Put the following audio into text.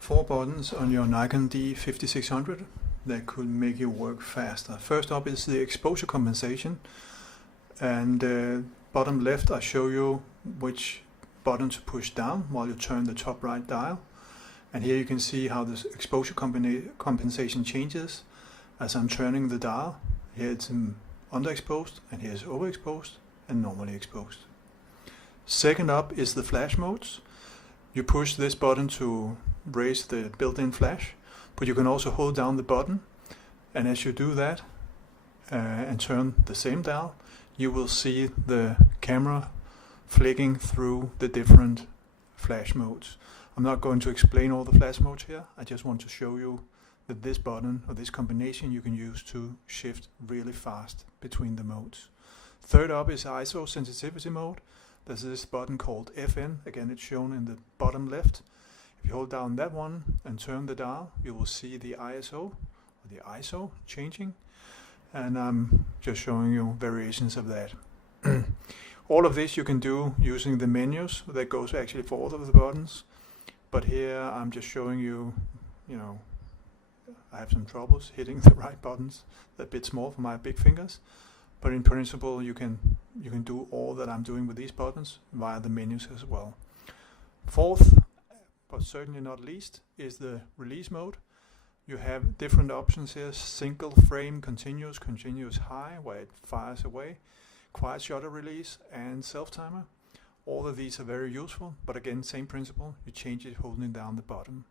4 buttons on your Nikon D5600 that could make you work faster. First up is the exposure compensation, and bottom left I show you which button to push down while you turn the top right dial, and here you can see how this exposure compensation changes as I'm turning the dial. Here it's underexposed, and here it's overexposed and normally exposed. Second up is the flash modes. You push this button to raise the built-in flash, but you can also hold down the button, and as you do that and turn the same dial, you will see the camera flicking through the different flash modes. I'm not going to explain all the flash modes here. I just want to show you that this button or this combination you can use to shift really fast between the modes. Third up is ISO sensitivity mode. There's this button called FN. Again, it's shown in the bottom left. If you hold down that one and turn the dial, you will see the ISO changing, and I'm just showing you variations of that. All of this you can do using the menus that goes actually for all of the buttons, but here I'm just showing you, I have some troubles hitting the right buttons. They're a bit small for my big fingers, but in principle you can do all that I'm doing with these buttons via the menus as well. Fourth, but certainly not least, is the release mode. You have different options here: single frame continuous high, where it fires away, quiet shutter release, and self timer. All of these are very useful, but again, same principle, you change it holding down the bottom.